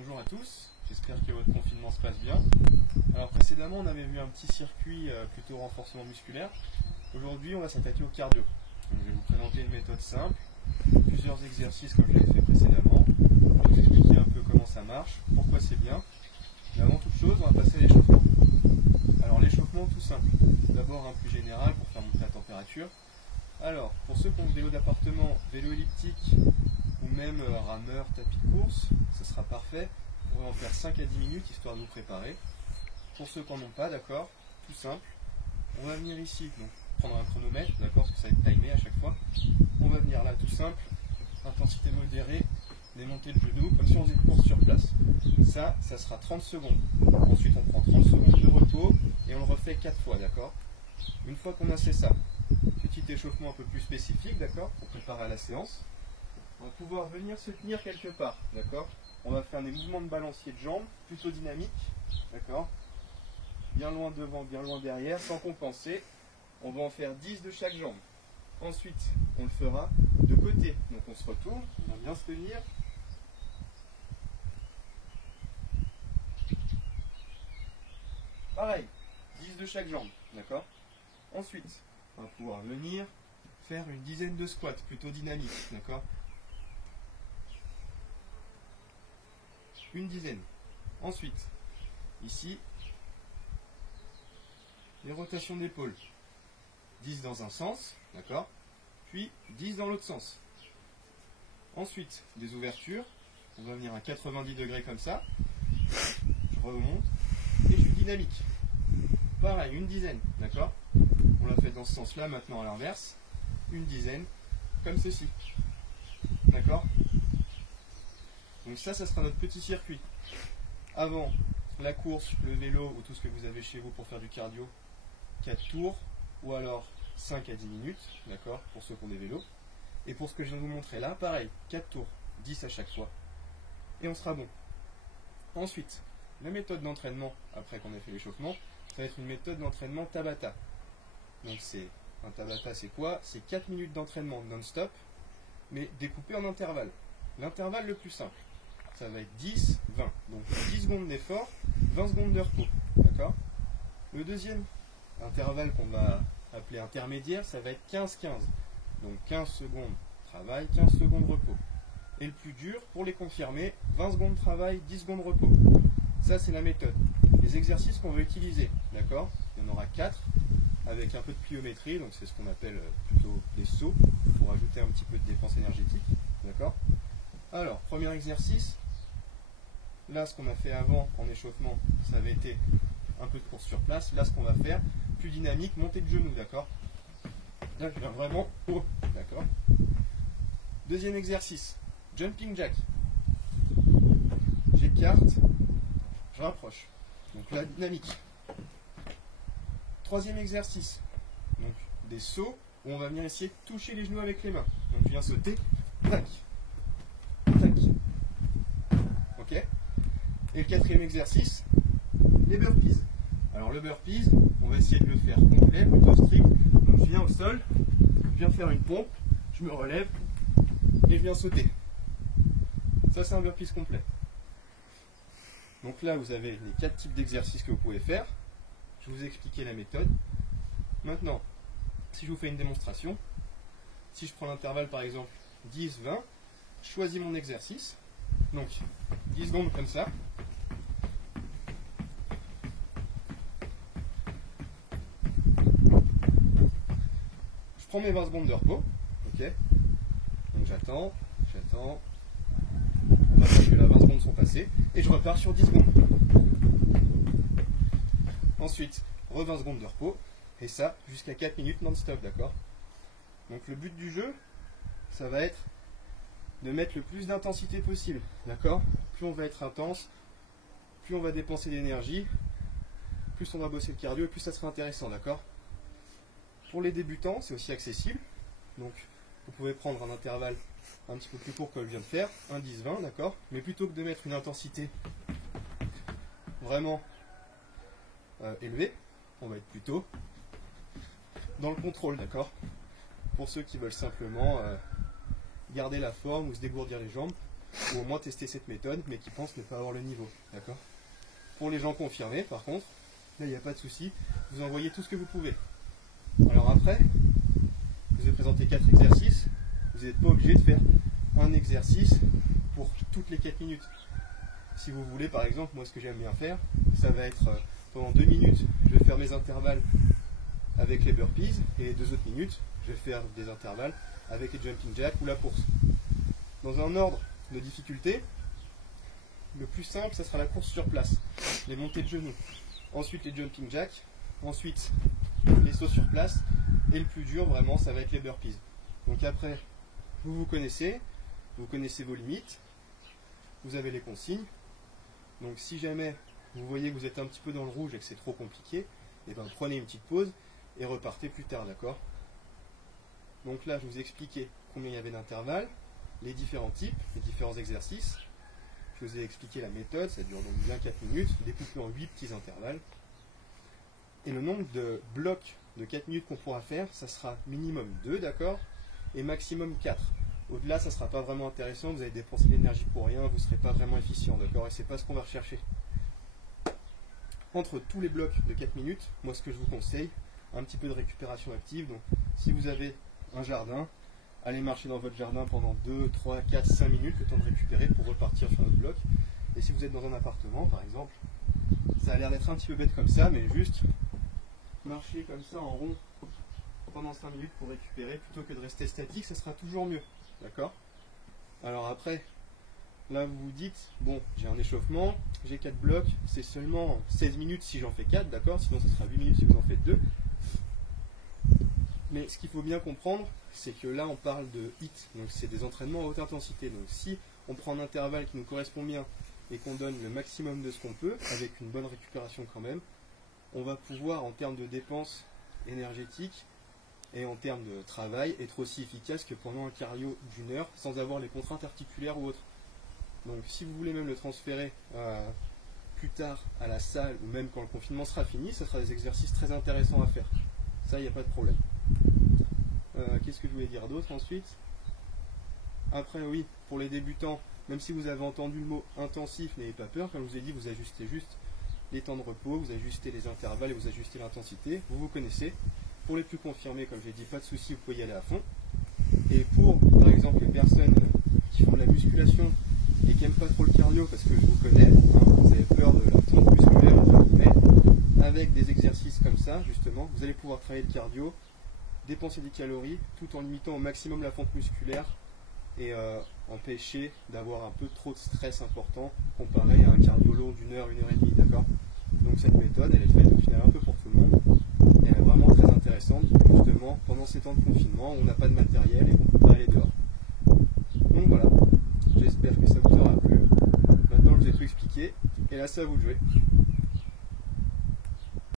Bonjour à tous, j'espère que votre confinement se passe bien. Alors précédemment on avait vu un petit circuit plutôt renforcement musculaire. Aujourd'hui on va s'attaquer au cardio. Donc, je vais vous présenter une méthode simple, plusieurs exercices comme je l'ai fait précédemment. Je vais vous expliquer un peu comment ça marche, pourquoi c'est bien. Mais avant toute chose on va passer à l'échauffement. Alors l'échauffement tout simple, d'abord un plus général pour faire monter la température. Alors pour ceux qui ont vélo d'appartement, vélo elliptique ou même rameur, tapis de course, ce sera parfait. Vous pourrez en faire 5 à 10 minutes histoire de vous préparer. Pour ceux qui n'en ont pas, d'accord, tout simple. On va venir ici, donc prendre un chronomètre, d'accord, parce que ça va être timé à chaque fois. On va venir là, tout simple, intensité modérée, démonter le genou, comme si on faisait une course sur place. Ça sera 30 secondes. Ensuite, on prend 30 secondes de repos et on le refait 4 fois, d'accord. Une fois qu'on a fait ça, petit échauffement un peu plus spécifique, d'accord, pour préparer à la séance. On va pouvoir venir se tenir quelque part, d'accord. On va faire des mouvements de balancier de jambes, plutôt dynamiques, d'accord. Bien loin devant, bien loin derrière, sans compenser. On va en faire 10 de chaque jambe. Ensuite, on le fera de côté. Donc on se retourne, on va bien se tenir. Pareil, 10 de chaque jambe, d'accord. Ensuite, on va pouvoir venir faire une dizaine de squats, plutôt dynamiques, d'accord. Une dizaine. Ensuite, ici, les rotations d'épaule. 10 dans un sens, d'accord, puis 10 dans l'autre sens. Ensuite, des ouvertures. On va venir à 90 degrés comme ça. Je remonte et je suis dynamique. Pareil, une dizaine, d'accord. On l'a fait dans ce sens-là, maintenant à l'inverse. Une dizaine, comme ceci. D'accord. Donc ça sera notre petit circuit. Avant la course, le vélo ou tout ce que vous avez chez vous pour faire du cardio, 4 tours ou alors 5 à 10 minutes, d'accord, pour ceux qui ont des vélos. Et pour ce que je viens de vous montrer là, pareil, 4 tours, 10 à chaque fois. Et on sera bon. Ensuite, la méthode d'entraînement, après qu'on ait fait l'échauffement, ça va être une méthode d'entraînement Tabata. Donc c'est un Tabata, c'est quoi? C'est 4 minutes d'entraînement non-stop, mais découpé en intervalles. L'intervalle le plus simple, ça va être 10, 20. Donc 10 secondes d'effort, 20 secondes de repos. D'accord. Le deuxième intervalle qu'on va appeler intermédiaire, ça va être 15-15. Donc 15 secondes travail, 15 secondes repos. Et le plus dur, pour les confirmer, 20 secondes travail, 10 secondes repos. Ça, c'est la méthode. Les exercices qu'on va utiliser, d'accord, il y en aura 4 avec un peu de pliométrie, donc c'est ce qu'on appelle plutôt des sauts, pour ajouter un petit peu de dépense énergétique. D'accord. Alors, premier exercice. Là, ce qu'on a fait avant en échauffement, ça avait été un peu de course sur place. Là, ce qu'on va faire, plus dynamique, montée de genou, d'accord. Là, je viens vraiment haut, d'accord. Deuxième exercice, jumping jack. J'écarte, je rapproche. Donc là, dynamique. Troisième exercice, donc des sauts où on va venir essayer de toucher les genoux avec les mains. Donc je viens sauter, tac, tac. Ok. Et le quatrième exercice, les burpees. Alors le burpees, on va essayer de le faire complet, plutôt strict. Donc je viens au sol, je viens faire une pompe, je me relève et je viens sauter. Ça c'est un burpees complet. Donc là vous avez les 4 types d'exercices que vous pouvez faire. Je vous ai expliqué la méthode. Maintenant, si je vous fais une démonstration, si je prends l'intervalle par exemple 10-20, je choisis mon exercice. Donc 10 secondes comme ça. Je prends mes 20 secondes de repos. Ok. Donc j'attends. On va voir que là 20 secondes sont passées. Et je repars sur 10 secondes. Ensuite, 20 secondes de repos. Et ça, jusqu'à 4 minutes non-stop, d'accord. Donc le but du jeu, ça va être de mettre le plus d'intensité possible, d'accord. Plus on va être intense, plus on va dépenser d'énergie, plus on va bosser le cardio et plus ça sera intéressant, d'accord. Pour les débutants, c'est aussi accessible. Donc vous pouvez prendre un intervalle un petit peu plus court que je viens de faire, un 10-20, d'accord. Mais plutôt que de mettre une intensité vraiment élevée, on va être plutôt dans le contrôle, d'accord. Pour ceux qui veulent simplement garder la forme ou se dégourdir les jambes, ou au moins tester cette méthode, mais qui pensent ne pas avoir le niveau. D'accord ? Pour les gens confirmés, par contre, là, il n'y a pas de souci, vous envoyez tout ce que vous pouvez. Alors après, je vous ai présenté 4 exercices, vous n'êtes pas obligé de faire un exercice pour toutes les 4 minutes. Si vous voulez, par exemple, moi ce que j'aime bien faire, ça va être pendant 2 minutes, je vais faire mes intervalles avec les burpees, et les 2 autres minutes, je vais faire des intervalles avec les jumping jacks ou la course. Dans un ordre de difficulté, le plus simple, ça sera la course sur place, les montées de genoux. Ensuite les jumping jacks, ensuite les sauts sur place, et le plus dur vraiment, ça va être les burpees. Donc après, vous connaissez vos limites, vous avez les consignes. Donc si jamais vous voyez que vous êtes un petit peu dans le rouge et que c'est trop compliqué, et ben prenez une petite pause et repartez plus tard, d'accord ? Donc là, je vous ai expliqué combien il y avait d'intervalles, les différents types, les différents exercices. Je vous ai expliqué la méthode, ça dure donc bien 4 minutes, découpé en 8 petits intervalles. Et le nombre de blocs de 4 minutes qu'on pourra faire, ça sera minimum 2, d'accord ? Et maximum 4. Au-delà, ça ne sera pas vraiment intéressant, vous allez dépenser de l'énergie pour rien, vous ne serez pas vraiment efficient, d'accord ? Et c'est pas ce qu'on va rechercher. Entre tous les blocs de 4 minutes, moi ce que je vous conseille, un petit peu de récupération active. Donc si vous avez un jardin, allez marcher dans votre jardin pendant 2, 3, 4, 5 minutes, le temps de récupérer pour repartir sur notre bloc. Et si vous êtes dans un appartement, par exemple, ça a l'air d'être un petit peu bête comme ça, mais juste marcher comme ça en rond pendant 5 minutes pour récupérer, plutôt que de rester statique, ça sera toujours mieux. D'accord ? Alors après, là vous vous dites, bon, j'ai un échauffement, j'ai 4 blocs, c'est seulement 16 minutes si j'en fais 4, d'accord ? Sinon ce sera 8 minutes si vous en faites 2. Mais ce qu'il faut bien comprendre, c'est que là on parle de HIIT, donc c'est des entraînements à haute intensité. Donc si on prend un intervalle qui nous correspond bien et qu'on donne le maximum de ce qu'on peut, avec une bonne récupération quand même, on va pouvoir en termes de dépenses énergétiques et en termes de travail être aussi efficace que pendant un cardio d'une heure sans avoir les contraintes articulaires ou autres. Donc si vous voulez même le transférer plus tard à la salle ou même quand le confinement sera fini, ce sera des exercices très intéressants à faire. Ça, il n'y a pas de problème. Qu'est-ce que je voulais dire d'autre ensuite ? Après, oui, pour les débutants, même si vous avez entendu le mot intensif, n'ayez pas peur. Comme je vous ai dit, vous ajustez juste les temps de repos, vous ajustez les intervalles et vous ajustez l'intensité. Vous connaissez. Pour les plus confirmés, comme j'ai dit, pas de souci, vous pouvez y aller à fond. Et pour, par exemple, les personnes qui font de la musculation et qui n'aiment pas trop le cardio, parce que je vous connais, hein, vous avez peur de la fonte musculaire, mais avec des exercices comme ça, justement, vous allez pouvoir travailler le cardio, dépenser des calories, tout en limitant au maximum la fonte musculaire et empêcher d'avoir un peu trop de stress important comparé à un cardio lourd d'une heure, 1 heure et demie, d'accord ? Donc cette méthode, elle est faite au final un peu pour tout le monde. Elle est vraiment très intéressante, justement, pendant ces temps de confinement où on n'a pas de matériel et qu'on ne peut pas aller dehors. Donc voilà, j'espère que ça vous aura plu. Maintenant, je vous ai tout expliqué, et là, c'est à vous de jouer.